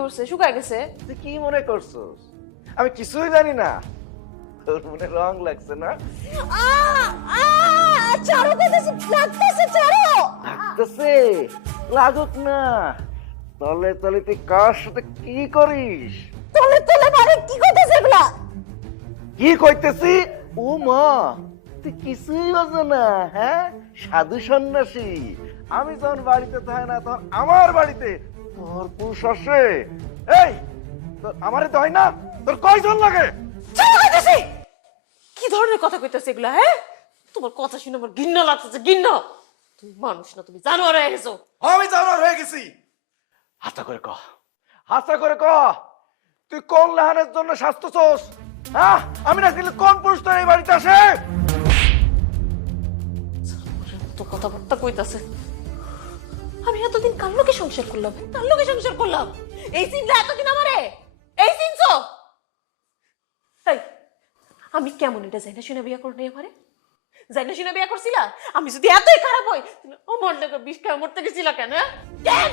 ধরছে, শুকায় গেছে। তুই কি মনে করছস আমি কিছুই জানি না? তোর মনে রং লাগছে না? চারো কইতাছে লাগতেছে, চারো লাগতেছে, লাগুক না। তলে তলে তুই কার সাথে কি করিস? তলে তলে মানে কি কইতাছে এগুলা? কি কইতেছি? ও মা, তুই কিছুই বোঝো না। হ্যাঁ, সাধু সন্ন্যাসী। আমি যখন বাড়িতে থাকি না তখন আমার বাড়িতে তোর পুরুষ আসে। এই তোর আমারে তো হয় না, তোর কয়জন লাগে? চারো কইতাছে কি ধরনের কথা কইতাছে এগুলা? হ্যাঁ, তোমার কথা শুনে আমার ঘৃণা লাগতেছে, ঘৃণা। তুমি মানুষ না, তুমি জানোয়ার হয়ে গেছো। আমি জানার হয়ে গেছি। হাসা করে ক, হাসা করে ক, তুই কোন লাহানের জন্য স্বাস্থ্য চোস? হ্যাঁ, আমি না গেলে কোন পুরুষ তোর এই বাড়িতে আসে? তো কথাবার্তা কইতাছে। আমি এতদিন কার লোকে সংসার করলাম? কার লোকে সংসার করলাম? এই চিনলা এতদিন আমারে? এই চিনছো? তাই আমি কেমন এটা জানি না শুনে বিয়ে করনি আমারে? জানি না শুনে বিয়ে করছিলা? আমি যদি এতই খারাপ হই, আমার লোকে বিষ খায় মরতে গেছিলা কেন? কেন?